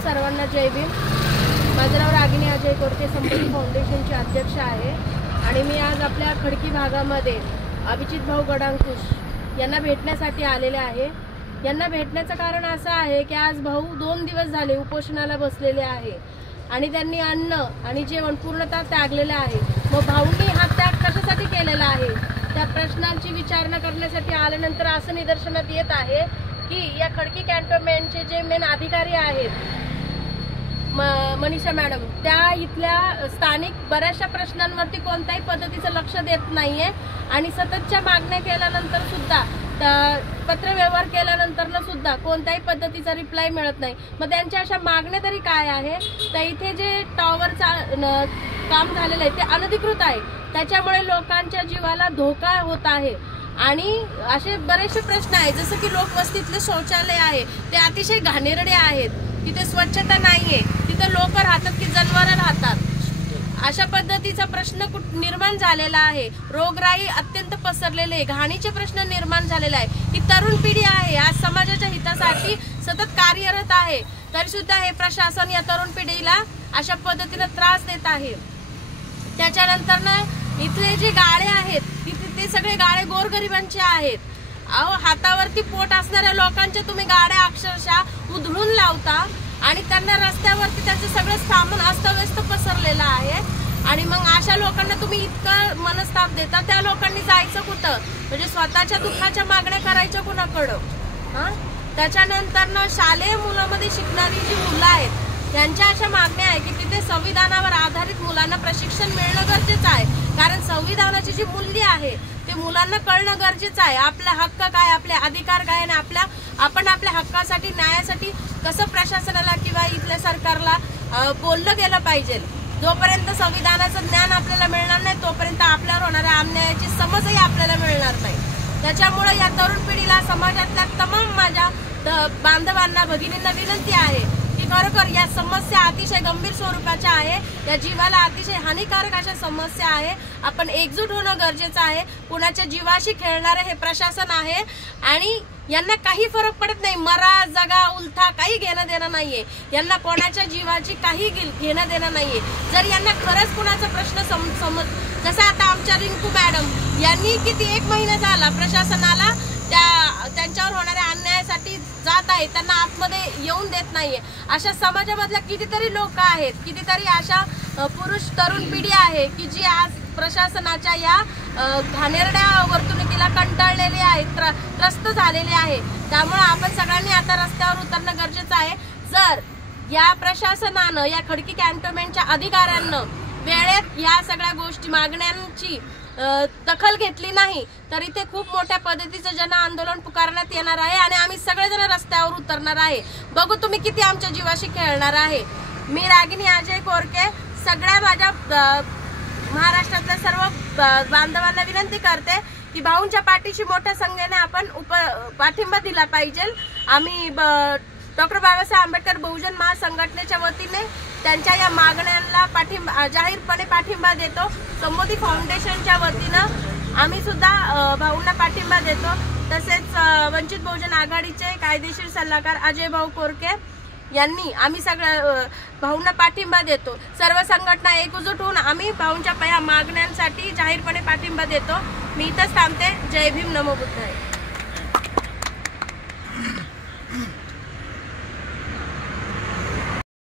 सर्वांना जय भीम। माझं नाव रागिनी अजय कोरके, संपत्ती फाउंडेशनचे अध्यक्ष आहे आणि मी आज आपल्या खडकी भागामध्ये अभिजित भाऊ गडांकुश यांना भेटण्यासाठी आलेले आहे। यांना भेटण्याचं कारण असं आहे की आज भाऊ 2 दिवस झाले उपोषणाला बसलेले आहे आणि त्यांनी अन्न आणि जेवण पूर्णतः त्यागलेले आहे। मग भाऊंनी हा त्याग कशासाठी केलेला आहे त्या प्रश्नांची विचारणा करण्यासाठी आल्यानंतर असं निदर्शनात येत आहे की या खडकी कॅन्टोन्मेंटचे जे मेन अधिकारी आहेत मनीषा मॅडम, त्या इथल्या स्थानिक बऱ्याचशा प्रश्नांवरती कोणत्याही पद्धतीचं लक्ष देत नाहीये आणि सततच्या मागण्या केल्यानंतर सुद्धा पत्रव्यवहार केल्यानंतर सुद्धा कोणत्याही पद्धतीचा रिप्लाय मिळत नाही। मग त्यांच्या अशा मागण्या तरी काय आहे? तर इथे जे टॉवरचा काम झालेलं आहे ते अनधिकृत आहे, त्याच्यामुळे लोकांच्या जीवाला धोका होत आहे आणि असे बरेचसे प्रश्न आहेत, जसं की लोकवस्तीतले शौचालय आहे ते अतिशय घाणेरडे आहेत, तिथे स्वच्छता नाहीये, तिथे लोक राहतात की जनावरं राहतात, अशा पद्धतीचा प्रश्न निर्माण झालेला आहे। रोगराई अत्यंत पसरलेले आहे, घाणीचे प्रश्न निर्माण झालेला आहे। ही तरुण पिढी आहे आज समाजाच्या हितासाठी सतत कार्यरत आहे, तरी सुद्धा हे प्रशासन या तरुण पिढीला अशा पद्धतीने त्रास देत आहे। त्याच्यानंतर इथले जे गाळे आहेत ते सगळे गाळे गोरगरिबांचे आहेत। अहो, हातावरती पोट असणाऱ्या लोकांचे तुम्ही गाड्या अक्षरशः उधळून लावता आणि त्यांना रस्त्यावरती त्यांचं सगळं सामान अस्तव्यस्त पसरलेलं आहे आणि मग अशा लोकांना तुम्ही इतकं मनस्ताप देता, त्या लोकांनी जायचं कुठं? म्हणजे स्वतःच्या दुःखाच्या मागण्या करायच्या कुणाकडं? त्याच्यानंतर शालेय मुलांमध्ये शिकणारी जी मुलं आहेत त्यांच्या अशा मागण्या आहे की तिथे संविधानावर आधारित मुलांना प्रशिक्षण मिळणं गरजेचं आहे, कारण संविधानाची जी मूल्य आहे ते मुलांना कळणं गरजेचं आहे। आपला हक्क काय, आपले अधिकार काय आणि आपण आपल्या हक्कासाठी न्यायासाठी कसं प्रशासनाला किंवा इथल्या सरकारला बोललं गेलं पाहिजे। जोपर्यंत संविधानाचं ज्ञान आपल्याला मिळणार नाही तोपर्यंत आपल्यावर होणाऱ्या अन्यायाची समजही आपल्याला मिळणार नाही। त्याच्यामुळे या तरुण पिढीला समाजातल्या तमाम माझ्या बांधवांना भगिनींना विनंती आहे की खरोखर या समस्या अतिशय गंभीर स्वरूपाच्या आहे, या जीवाला अतिशय हानिकारक अशा समस्या आहे। आपण एकजूट होणं गरजेचं आहे। कुणाच्या जीवाशी खेळणारे हे प्रशासन आहे आणि यांना काही फरक पडत नाही, मरा जगा उलथा काही घेणं देणं नाहीये, यांना कोणाच्या जीवाची काही घेणं देणं नाहीये। जर यांना खरंच कुणाचा प्रश्न समज, जसं आता आमच्या रिंकू मॅडम यांनी किती 1 महिना झाला प्रशासनाला त्यांच्यावर होणाऱ्या अन्यायासाठी जात आहे, त्यांना आतमध्ये येऊन देत नाहीये। अशा समाजामधल्या कितीतरी लोक आहेत, कितीतरी अशा पुरुष तरुण पिढी आहे की जी आज प्रशासनाच्या या घाणेरड्या वर्तणुकीला कंटाळलेले आहेत, त्रस्त झालेले आहे। त्यामुळे आपण सगळ्यांनी आता रस्त्यावर उतरणं गरजेचं आहे। जर या प्रशासनानं, या खडकी कॅन्टोन्मेंटच्या अधिकाऱ्यांना वेळेत या सगळ्या गोष्टी मागण्यांची दखल घेतली नाही तर इथे खूप मोठ्या पद्धतीचं जन आंदोलन पुकारण्यात येणार आहे आणि आम्ही सगळेजण रस्त्यावर उतरणार आहे। बघू तुम्ही किती आमच्या जीवाशी खेळणार आहे। मी रागिनी अजय कोरके सगळ्या माझ्या महाराष्ट्रातल्या सर्व बांधवांना विनंती करते की भाऊंच्या पाठीशी मोठ्या संख्येने आपण पाठिंबा दिला पाहिजे। आम्ही डॉक्टर बाबासाहेब आंबेडकर बहुजन महासंघटनेच्या वतीने त्यांच्या या मागण्यांना जाहीरपणे पाठिंबा देतो। संपत्ती फाउंडेशनच्या वतीनं आम्ही सुद्धा भाऊंना पाठिंबा देतो। तसेच वंचित बहुजन आघाडीचे कायदेशीर सल्लागार अजय भाऊ कोरके यांनी आम्ही सगळ्या भाऊंना पाठिंबा देतो। सर्व संघटना एकजूट होऊन आम्ही भाऊंच्या या मागण्यांसाठी जाहीरपणे पाठिंबा देतो। मी इथंच थांबते। जय भीम, नमो बुद्धाय।